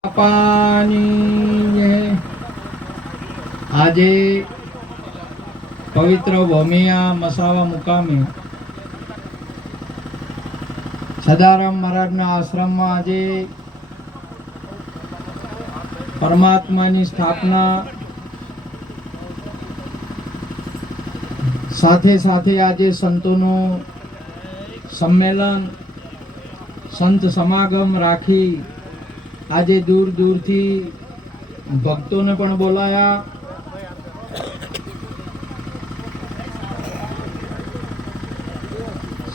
આજે પવિત્ર ભૂમિયા મસાવા મુકામે સદારામ મહારાજના આશ્રમમાં આજે પરમાત્માની સ્થાપના સાથે સાથે આજે સંતોનું સંમેલન સંત સમાગમ રાખી આજે દૂર દૂરથી ભક્તોને પણ બોલાયા,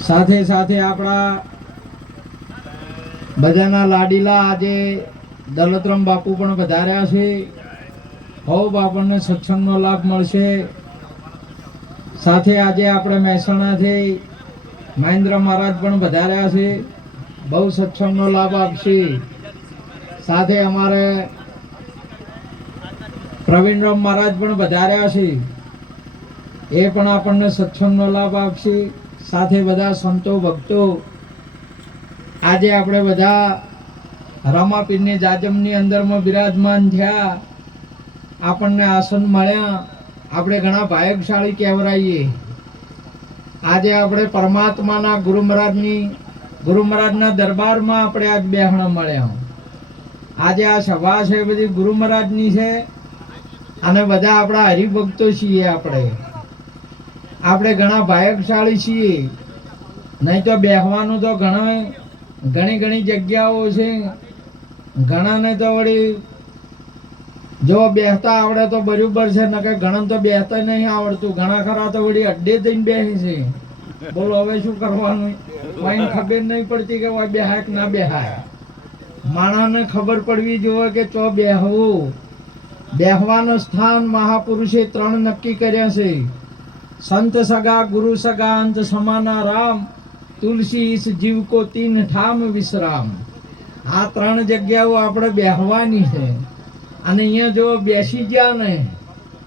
સાથે સાથે આપણા બધાના લાડીલા આજે દલતરામ બાપુ પણ વધાર્યા છે. ખૂબ આપણને સત્સંગનો લાભ મળશે. સાથે આજે આપણે મહેસાણાથી મહેન્દ્ર મહારાજ પણ વધાર્યા છે, બહુ સત્સંગનો લાભ આપશે. સાથે અમારે પ્રવીણરામ મહારાજ પણ વધાર્યા છે, એ પણ આપણને સત્સંગનો લાભ આપશે. સાથે બધા સંતો ભક્તો આજે આપણે બધા રામાપીરની જાજમની અંદરમાં બિરાજમાન થયા, આપણને આસન મળ્યા, આપણે ઘણા ભાગ્યશાળી કહેવરાઈએ. આજે આપણે પરમાત્માના ગુરુ મહારાજના દરબારમાં આપણે આજ બેહણ મળ્યા. આજે આ સભા છે બધી ગુરુ મહારાજની છે અને બધા આપણા હરિભક્તો છીએ. આપણે ઘણા ભાગ્યશાળી છીએ, નહીં તો બેહવાનું તો ઘણી જગ્યાઓ છે. ઘણાને તો વળી જો બેસતા આવડે તો બરાબર છે, ન કે ઘણા તો બેસતા નહીં આવડતું. ઘણા ખરા તો વળી અડ્ડે થઈને બેસી છે. બોલો હવે શું કરવાનું? કોઈને ખબર નહીં પડતી કે બેહાય કે ના બેહાય. માણસને ખબર પડવી જોઈએ કે ચો બેહવું. બેહવાનું સ્થાન મહાપુરુષે 3 નક્કી કર્યા છે: સંત સગા, ગુરુ સગા, અંત સમાના રામ, તુલસી ઇસ જીવ કો 3 ઠામ વિશ્રામ. આ 3 જગ્યાઓ આપણે બેહવાની છે. અને અહીંયા જો બેસી ગયા ને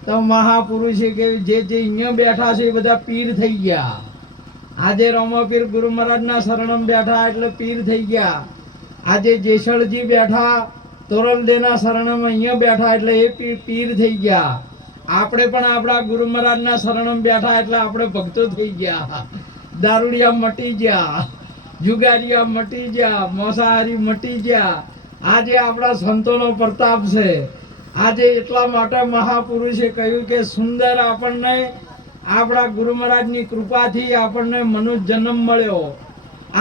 તો મહાપુરુષે કે જે અહીંયા બેઠા છે એ બધા પીર થઈ ગયા. આજે રામાપીર ગુરુ મહારાજના શરણમ બેઠા એટલે પીર થઈ ગયા. આજે જેસળજી બેઠા તોરલદેના શરણમ અહીંયા બેઠા એટલે એ પીર થઈ ગયા. આપણે પણ આપણા ગુરુ મહારાજના શરણમ બેઠા એટલે આપણે ભક્તો થઈ ગયા. દારૂડિયા મટી ગયા, જુગારિયા મટી ગયા, મોસાહારી મટી ગયા. આજે આપણા સંતોનો પ્રતાપ છે. આજે એટલા માટે મહાપુરુષે કહ્યું કે સુંદર આપણને આપણા ગુરુ મહારાજની કૃપાથી આપણને મનુષ્ય જન્મ મળ્યો.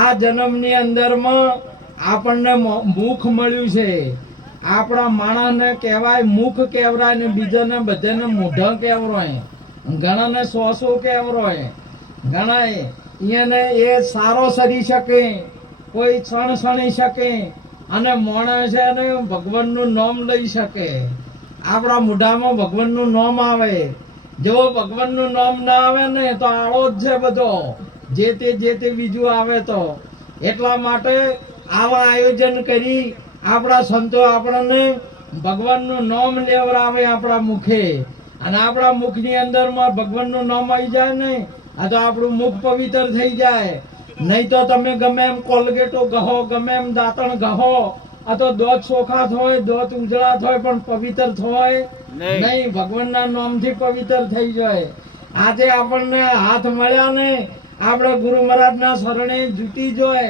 આ જન્મની અંદરમાં આપણને મુખ મળ્યું છે. આપણા માણસને કહેવાય મુખ કહેવરાય ને બીજાને બધાને મોઢા કહેવરાય, ઘણાને સોસો કહેવરાય. ઘણા એને એ સારો સરી શકે, કોઈ સણી શકે અને માણસ છે ને ભગવાનનું નામ લઈ શકે. આપણા મોઢામાં ભગવાનનું નામ આવે. જો ભગવાનનું નામ ના આવે ને તો આળો જ છે બધો, જે તે બીજું આવે તો. એટલા માટે આવા આયોજન કરી આપણા સંતો આપણને ભગવાનનું નામ લેવડાવે આપણા મુખે. અને આપણા મુખની અંદરમાં ભગવાનનું નામ આવી જાય ને આ તો આપણું મુખ પવિત્ર થઈ જાય. નહીં તો તમે ગમે એમ કોલગેટો ગહો, ગમે એમ દાંતણ ગહો, આ તો દોત ચોખા થાય, દોત ઉજળા થાય, પણ પવિત્ર થાય નહીં. ભગવાનના નામથી પવિત્ર થઈ જાય. આજે આપણને હાથ મળ્યા ને આપણે ગુરુ મહારાજના શરણે જૂટી જોય,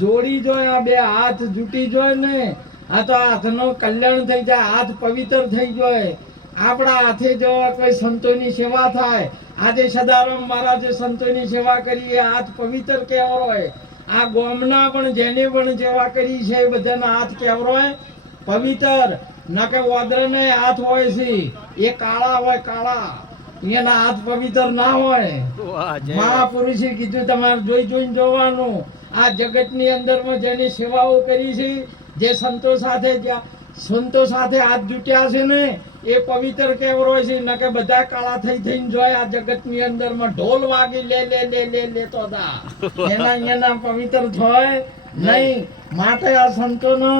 જોડી જોય. આ 2 હાથ જૂટી જોય ને આ તો હાથનો કલ્યાણ થઈ જાય, હાથ પવિત્ર થઈ જાય. આપણા હાથે જો કોઈ સંતોની સેવા થાય, આજે સદારામ મહારાજે સંતોની સેવા કરી, એ હાથ પવિત્ર કહેવાય. આ ગોમના પણ જેને પણ સેવા કરી છે એ બધાના હાથ કહેવાય પવિત્ર. ના કે વાદળને હાથ હોય છે એ કાળા હોય, કાળા, એના હાથ પવિત્ર ના હોય. મહાપુરુષે કીધું તમારે જોઈને જોવાનું. આ જગતની અંદરમાં જેની સેવાઓ કરી છે, જે સંતો સાથે હાથ જૂટ્યા છે ને એ પવિત્ર કહેવાય છે. ન કે બધા કાળા થઈને જોય આ જગતની અંદરમાં ઢોલ વાગી લે લેતો હતા, એના પવિત્ર થાય નહીં. માટે આ સંતોનો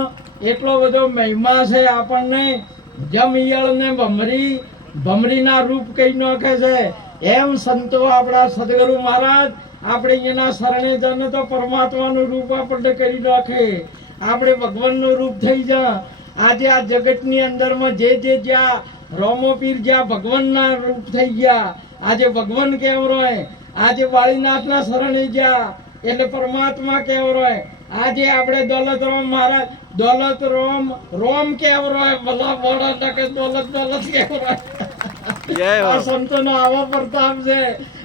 એટલો બધો મહિમા છે. આપણને જમ ઈયળ ને ભમરીના રૂપ કહી નાખે છે, એમ સંતો આપણા સદગુરુ મહારાજ આપણે એના શરણે જને તો પરમાત્માનું રૂપ આપણને કરી નાખે. આપણે ભગવાનનું રૂપ થઈ જા. આજે આ જગતની અંદરમાં જે જ્યાં રોમોપીર જ્યાં ભગવાનના રૂપ થઈ ગયા, આજે ભગવાન કેમ રહે, આજે વાળીનાથના શરણે જ્યાં એટલે પરમાત્મા કેમ રહે, આજે આપણે દોલતરામ મહારાજ રોમ કેમ રહે, ભલા ભોળા કે દોલત કેમ રહે. આ સંતોનો આવો પ્રતાપ છે.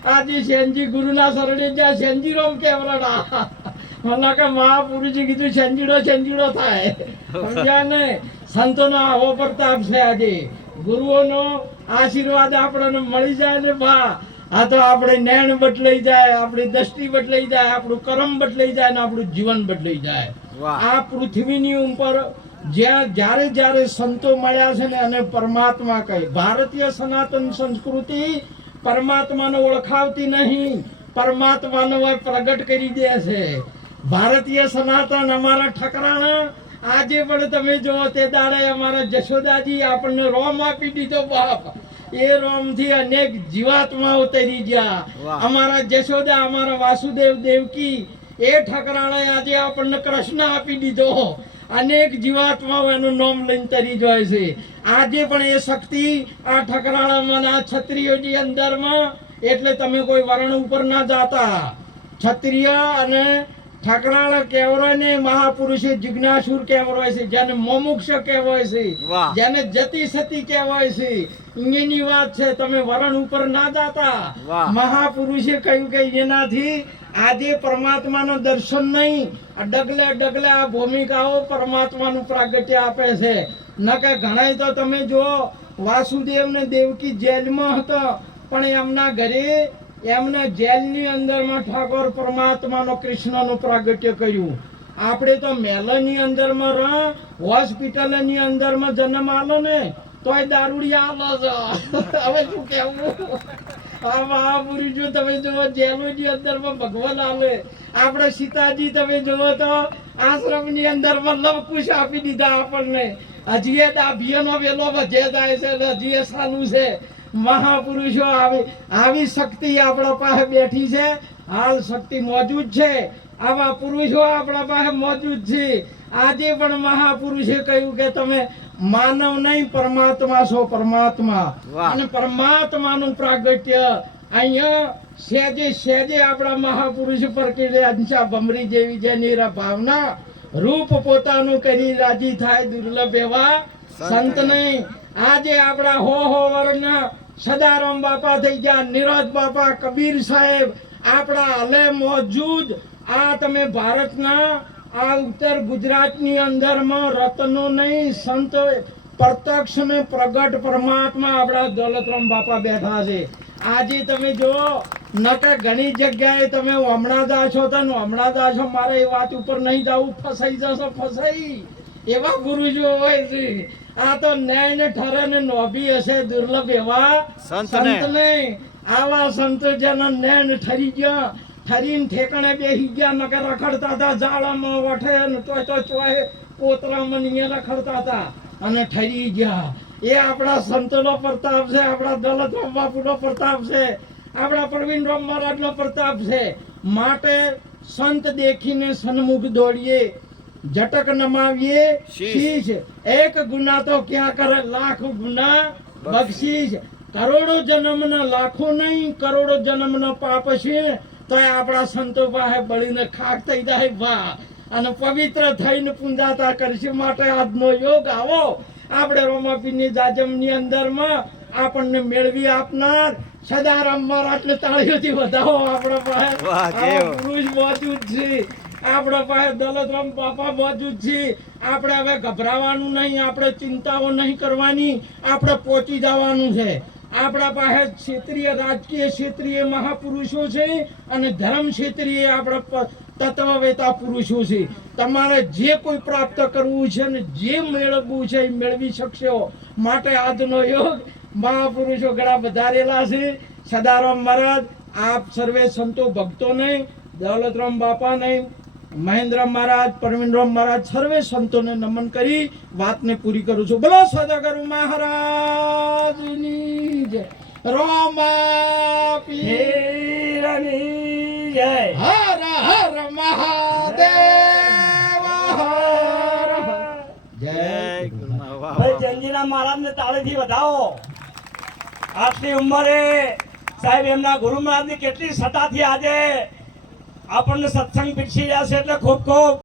આજે શેનજી ગુરુના શરણે જ્યાં શેનજી રોમ કેમ રડા, ભલા કે મહાપુરુષે કીધું છંજીડો થાય. સમજ્યા ને? સંતોનો આવો પ્રતાપ છે. આજે ગુરુઓનો આશીર્વાદ આપણને મળી જાય ને બા, આ તો આપણે નૈણ બદલાઈ જાય, આપણી દ્રષ્ટિ બદલાઈ જાય, આપણું કર્મ બદલાઈ જાય ને આપણું જીવન બદલાઈ જાય. આ પૃથ્વીની ઉપર જ્યારે સંતો મળ્યા છે ને અને પરમાત્મા કહે, ભારતીય સનાતન સંસ્કૃતિ પરમાત્માને ઓળખાવતી નહીં, પરમાત્માને પ્રગટ કરી દે છે. ભારતીય સનાતન અમારા ઠકરાણા આજે પણ તમે જો તે દાડે અમારા જશોદાજી આપણને રોમ આપી દીધો બાપ, એ રોમ થી અનેક જીવાત્માઓ તરી ગયા. અમારા જશોદા, અમારા વાસુદેવ દેવકી, એ ઠકરાણાએ આજે આપણને કૃષ્ણ આપી દીધો. અનેક જીવાત્માઓ એનું નામ લઈને તરી જાય છે. આજે પણ એ શક્તિ આ ઠકરાણામાં આ ક્ષત્રિયોની અંદરમાં, એટલે તમે કોઈ વર્ણ ઉપર ના જાતા. ક્ષત્રિય અને ઠકરાણા કહેવાય ને મહાપુરુષે જિજ્ઞાસુર કહેવાય છે, જેને મોમુક્ષ કહેવાય છે, જેને જતી સતી કહેવાય છે. એની વાત છે, તમે વરણ ઉપર ના જાતા. મહાપુરુષે કહ્યું કે એનાથી આજે પરમાત્માનું દર્શન નહીં, ડગલે આ ભૂમિકાઓ પરમાત્માનું પ્રાગટ્ય આપે છે. ન કે ઘણા તો તમે જો વાસુદેવ ને દેવકી જેલમાં હતો, પણ એમના ઘરે એમના જેલની અંદરમાં ઠાકોર પરમાત્માનો કૃષ્ણનું પ્રાગટ્ય કર્યું. આપણે તો મેલની અંદરમાં હોસ્પિટલની અંદરમાં જન્મ આલો ને તોય દારૂડિયા આલો છો. હવે શું કેવું? આ મહાપુરુષો તમે જુઓ જેલોની અંદરમાં ભગવાન આલે. આપણે સીતાજી તમે જુઓ તો આશ્રમની અંદરમાં લવકુશ આપી દીધા આપણને. હજી એ ડાભીનો વેલો વધે જાય છે, હજી એ સાલું છે. મહાપુરુષો આવી શક્તિ આપણા પાસે બેઠી છે, હાલ શક્તિ મોજૂદ છે. આવા પુરુષો આપણા પાસે મોજૂદ છે. આજે પણ મહાપુરુષે કહ્યું કે તમે માનવ નહીં પરમાત્મા છો, પરમાત્મા. અને પરમાત્માનું પ્રાગટ્ય અહીંયા સેજે આપણા મહાપુરુષ પર કે અંશા ભમરી જેવી જેની ભાવના રૂપ પોતાનું કરી રાજી થાય, દુર્લભ એવા સંત નહીં. આજે આપણા હો વર્ષના સદારામ બાપા થઈ ગયા, નિરોધ બાપા, કબીર સાહેબ આપણા હાલે મોજૂદ. આ તમે ભારતના આ ઉત્તર ગુજરાતની અંદરમાં રત્નો નહીં, સંત પ્રત્યક્ષ ને પ્રગટ પરમાત્મા આપણા દોલતરામ બાપા બેઠા છે. આજે તમે જો નકે ઘણી જગ્યાએ તમે હમણાં જાશો તો હમણાં જાશો, મારે એ વાત ઉપર નહીં જવું, ફસાઈ જશો, ફસાઈ. એવા ગુરુજો હોય છે. આ તો ન્યાય ને ઠરે ને નોભી હશે, દુર્લભ એવા સંત નહીં. આવા સંતો જેના ન્યાય ને ઠરી ગયા, ઠરીને ઠેકાણે બેસી ગયા, નકે રખડતા હતા ઝાડામાં વઠે ને તો ચોય કોતરામાં રખડતા હતા અને ઠરી ગયા. એ આપણા સંતોનો પ્રતાપ છે, આપણા દોલતરામ બાપુનો પ્રતાપ છે, આપણા પ્રવીણરામ મહારાજનો પ્રતાપ છે. માટે સંત દેખીને સન્મુખ દોડીએ, જટક નમાવીએ શીશ. એક ગુના તો ક્યાં કરે, લાખ ગુના બક્ષીશ. કરોડો જન્મના લાખો નહીં, કરોડો જન્મના પાપ છે, તો આપણા સંતો પાસે બળીને ખાક થઈ જાય ભા, અને પવિત્ર થઈને પૂંજાતા કરશે. માટે આજનો યોગ આવો આપણે રોમાપીરની જાજમની અંદરમાં આપણને મેળવી આપનાર સદારામ મહારાજને તાળીઓથી વધાવો. આપણા પાસે પુરુષ મોજૂદ છે, આપણા પાસે દોલતરામ બાપા મોજૂદ છે. આપણે હવે ગભરાવાનું નહીં, આપણે ચિંતાઓ નહીં કરવાની, આપણે પહોંચી જવાનું છે. આપણા પાસે ક્ષેત્રીય રાજકીય ક્ષેત્રીય મહાપુરુષો છે અને ધર્મ ક્ષેત્રીય આપણા તત્વવેતા પુરુષો છે. તમારે જે કોઈ પ્રાપ્ત કરવું છે ને જે મેળવવું છે એ મેળવી શકશો. માટે આજનો યોગ મહાપુરુષો ઘણા વધારેલા છે. સદારામ મહારાજ, આપ સર્વે સંતો ભક્તો નહીં, દોલતરામ બાપા નહીં, મહેન્દ્ર મહારાજ, પ્રવીણરામ મહારાજ, સર્વે સંતોને નમન કરી વાતને પૂરી કરું છું. બોલો સદગુરુ મહારાજની જય. રોમાપીરની જય. હર હર મહાદેવ, હર જય. ભાઈ જયંતિના મહારાજને તાળીથી વધાવો. આટલી ઉંમરે સાહેબ એમના ગુરુ મહારાજની કેટલી સતાથી આજે આપણને સત્સંગ પીરસી રહ્યા છે એટલે ખૂબ ખૂબ